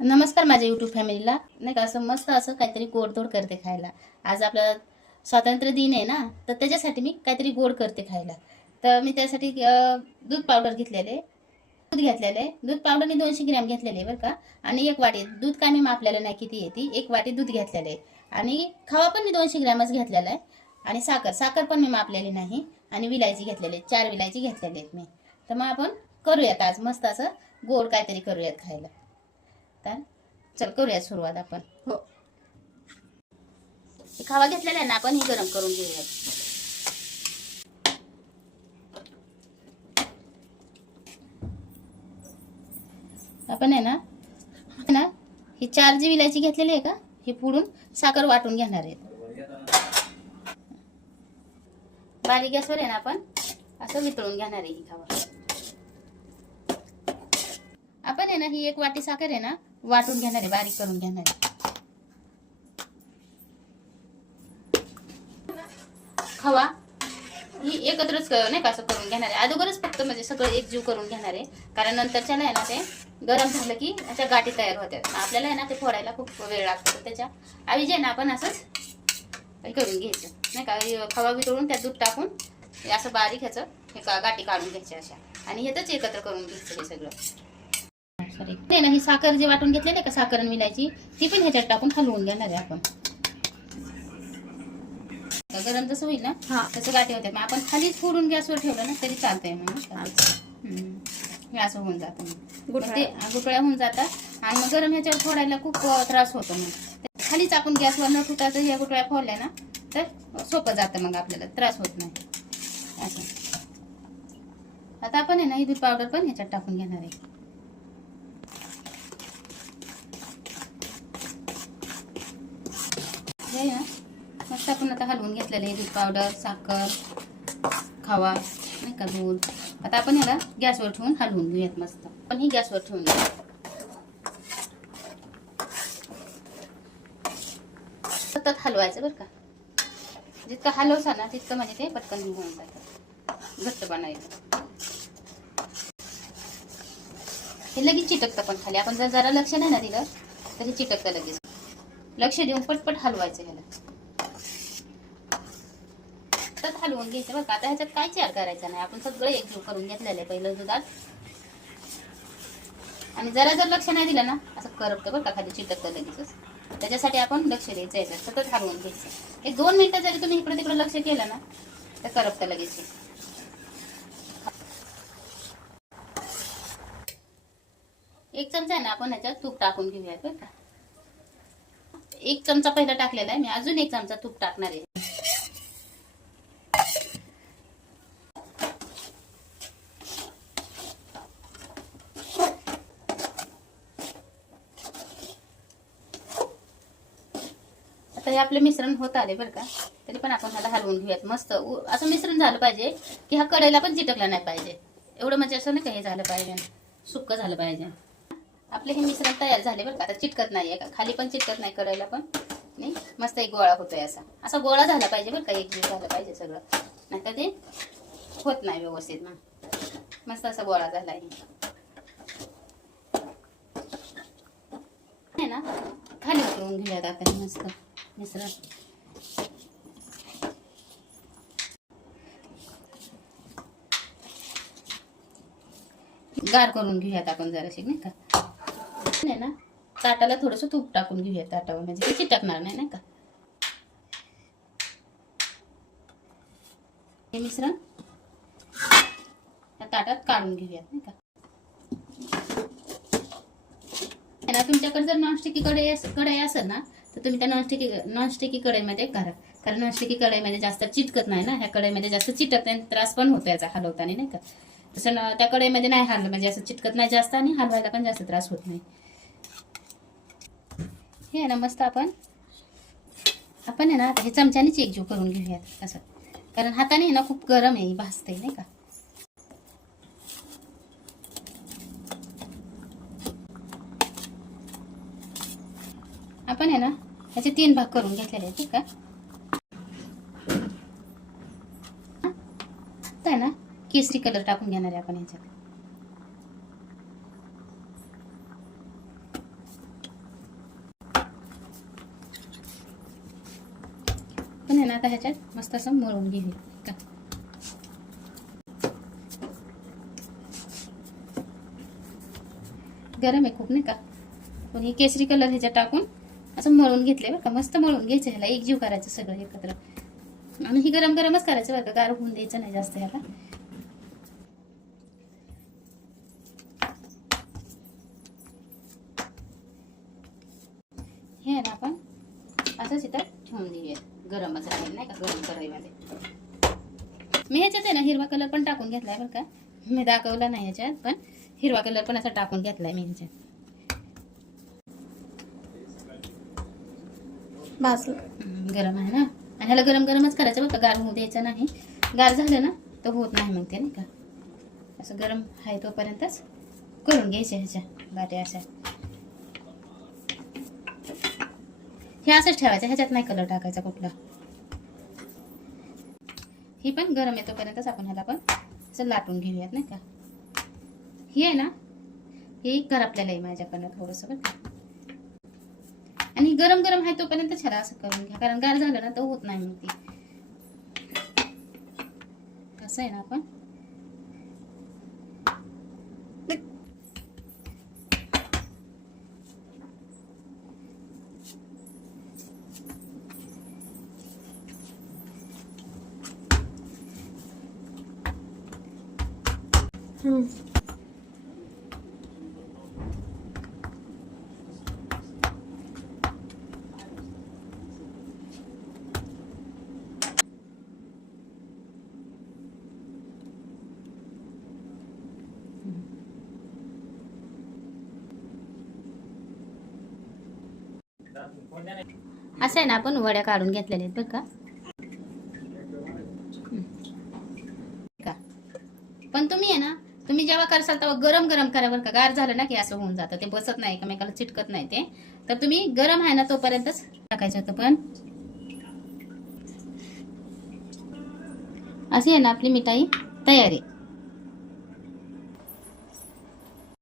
नमस्कार माझ्या यूट्यूब फॅमिलीला. नाही का असं मस्त असं काहीतरी गोडधोड करते खायला. आज आपला स्वातंत्र्य दिन आहे ना, तर त्याच्यासाठी मी काहीतरी गोड करते खायला. तर मी त्यासाठी दूध पावडर घेतलेले, दूध घेतलेले. दूध पावडर मी 200 ग्रॅम घेतलेले बरं का. आणि एक वाटी दूध, काय मी मापलेलं नाही किती येते, एक वाटी दूध घेतलेले. आणि खवा पण मी 200 ग्रॅमच घेतलेला आहे. आणि साखर साखर पण मी मापलेली नाही. आणि विलायची घेतलेली, 4 विलायची घेतलेली आहेत मी. तर मग आपण करूयात आज मस्त असं गोड काहीतरी करूयात खायला. तर चल करूया सुरुवात आपण. हो. खावा घेतलेला आहे ना आपण, ही गरम करून घेऊया. आपण आहे ना ही 4 जी विलायची घेतलेली आहे का, ही फोडून साखर वाटून घेणार आहे. बारीक गॅसवर आहे ना आपण असं वितळून घेणार आहे ही खावा. आपण आहे ना ही 1 वाटी साखर आहे ना वाटून घेणार आहे, बारीक करून घेणार आहे. खवा ही एकत्रच नाही का असं करून घेणार आहे अगोदरच, फक्त म्हणजे सगळं एकजीव करून घेणार आहे. कारण नंतरच्याला आहे ना ते गरम झालं की अशा गाठी तयार होतात. आपल्याला आहे ना ते फोडायला खूप वेळ लागतो. त्याच्या ऐवजी आहे ना आपण असंच करून घ्यायचं नाही का. खवा वितळून त्यात दूध टाकून असं बारीक ह्याचं हे गाठी काढून घ्यायच्या अशा, आणि ह्याच एकत्र करून घ्यायचं हे सगळं. सॉरी ना, ही साखर जी वाटून घेतलेली का, साखर आणि विलायची, ती पण ह्याच्यात टाकून हलवून घेणार आहे आपण. गरम जसं होईल ना तसं गाठी होते. मग आपण खाली फोडून गॅसवर ठेवलं ना तरी चालतंय. हे असं होऊन जातं, मग ते गुठळ्या होऊन जातात. आणि मग गरम ह्याच्यावर फोडायला खूप त्रास होतो. मग खालीच आपण गॅसवर न ठेवता जर ह्या गुठळ्या फोडल्या ना तर सोपं जातं, मग आपल्याला त्रास होत नाही असं. आता आपण आहे ना ही दूध पावडर पण ह्याच्यात टाकून घेणार आहे. हे ना मस्त आपण आता हलवून घेतलेलं आहे दूध पावडर, साखर, खवा नाही का, दूध. आता आपण ह्याला गॅसवर ठेवून हलवून घेऊयात मस्त. पण ही गॅसवर ठेवून घेऊ. सतत हलवायचं बरं का. जितकं हलवसा ना तितकं म्हणजे ते पटकन होऊन जातं, घट्ट बनायचं. हे लगेच चिटकतं पण खाली. आपण जर जरा लक्ष नाही ना दिलं तरी चिटकतं लगेच. लक्ष देऊन पटपट हलवायचं ह्याला. सतत हलवून घ्यायचं बरं का. आता ह्याच्यात काय चार करायचं नाही, आपण सगळं एकजीव करून घेतलेलं आहे पहिलं दुधात. आणि जरा जर लक्ष नाही दिलं ना असं करपतं बरं का, खाली चिटकतं लगेचच. त्याच्यासाठी आपण लक्ष द्यायचं आहे, सतत हलवून घ्यायचं. 1-2 मिनिटं जरी तुम्ही इकडे तिकडे लक्ष केलं ना तर करपतं लगेच. 1 चमचा आहे ना आपण ह्याच्यात तूप टाकून घेऊयात बरं का. 1 चमचा पहिला टाकलेला आहे मी, अजून 1 चमचा तूप टाकणार आहे. आता हे आपले मिश्रण होत आले बरं का. तरी पण आपण ह्याला हलवून घेऊयात मस्त. असं मिश्रण झालं पाहिजे की हा कढईला पण चिटकला नाही पाहिजे. एवढं म्हणजे असं नाही का हे झालं पाहिजे, सुक्क झालं पाहिजे. आपले हे मिश्रण तयार झाले बरं का. आता चिटकत नाही, खाली पण चिटकत नाही, कढईला पण नाही. मस्त एक गोळा होतोय असा. असा गोळा झाला पाहिजे बरं का, एकजीव झालं पाहिजे सगळं, नाही तर ते होत नाही व्यवस्थित. मग मस्त असा गोळा झाला आहे ना. खाली उतरवून घेऊयात आता हे मस्त मिश्रण. गार करून घेऊयात आपण जराशी नाही का. नाही ना ताटाला थोडंसं तूप टाकून घेऊया ताटावर, म्हणजे ते चिटकणार नाही नाही का. हे मिश्रण त्या ताटात काढून घेऊयात नाही का. तुमच्याकडे जर नॉनस्टिकी कढई असेल ना तर तुम्ही त्या नॉनस्टिकी कढईमध्ये करा. कारण नॉनस्टिकी कढईमध्ये जास्त चिटकत नाही ना. ह्या कढईमध्ये जास्त चिटकत नाही, त्रास पण होतो याचा हलवताना नाही का. तसं त्या कढईमध्ये नाही हललं म्हणजे असं चिटकत नाही जास्त, आणि हलवायला पण जास्त त्रास होत नाही. हे आहे ना मस्त आपण आहे ना हे चमच्यानेच एकजीव करून घेऊयात असं. कारण हाताने ना खूप गरम आहे, भाजते नाही का. आपण आहे ना ह्याचे 3 भाग करून घेतलेले आहेत ठीक आहे. आहे ना केसरी कलर टाकून घेणार आहे आपण ह्याच्यात. आता ह्याच्यात मस्त असं मळून घेऊया का. गरम आहे खूप नाही का. पण ही केसरी कलर ह्याच्यात टाकून असं मळून घेतले बरं का. मस्त मळून घ्यायचं, ह्याला एकजीव करायचं सगळं एकत्र. आणि ही गरम गरमच करायचं बरं का, गार होऊन द्यायचं नाही जास्त ह्याला. हे आहे ना आपण असंच इथं ठेवून देऊया, गरमच राहील नाही का गरम कढईमध्ये. मी ह्याच्यात आहे ना हिरवा कलर पण टाकून घेतलाय बरं का. मी दाखवला नाही ह्याच्यात, पण हिरवा कलर पण असा टाकून घेतलाय मी ह्याच्यात. बस गरम आहे ना, आणि ह्याला गरम गरमच करायचं बरं का, गार होऊ द्यायचं नाही. गार झालं ना तर होत नाही मग ते नाही का. असं गरम आहे तोपर्यंतच करून घ्यायचे ह्याच्या बाट्या अशा. हे असंच ठेवायचं, ह्याच्यात नाही कलर टाकायचा कुठला. ही पण गरम आहे तोपर्यंतच आपण ह्याला पण असं लाटून घेऊयात नाही का. ही आहे ना, हे करपलेलं आहे माझ्याकडनं थोडंसं बरं का. आणि गरम गरम आहे तोपर्यंत ह्याला असं करून घ्या, कारण गार झालं ना तर होत नाही मग ती. कसं आहे ना आपण असं आहे ना, आपण वड्या काढून घेतलेल्या आहेत बरं का. पण तुम्ही आहे ना, तुम्ही जेव्हा करसाल तेव्हा गरम गरम करा बरं का. गार झालं ना की असं होऊन जातं, ते बसत नाही एकमेकाला, चिटकत नाही ते. तर तुम्ही गरम आहे ना तोपर्यंतच टाकायचं होतं. पण अशी आहे ना आपली मिठाई तयार आहे.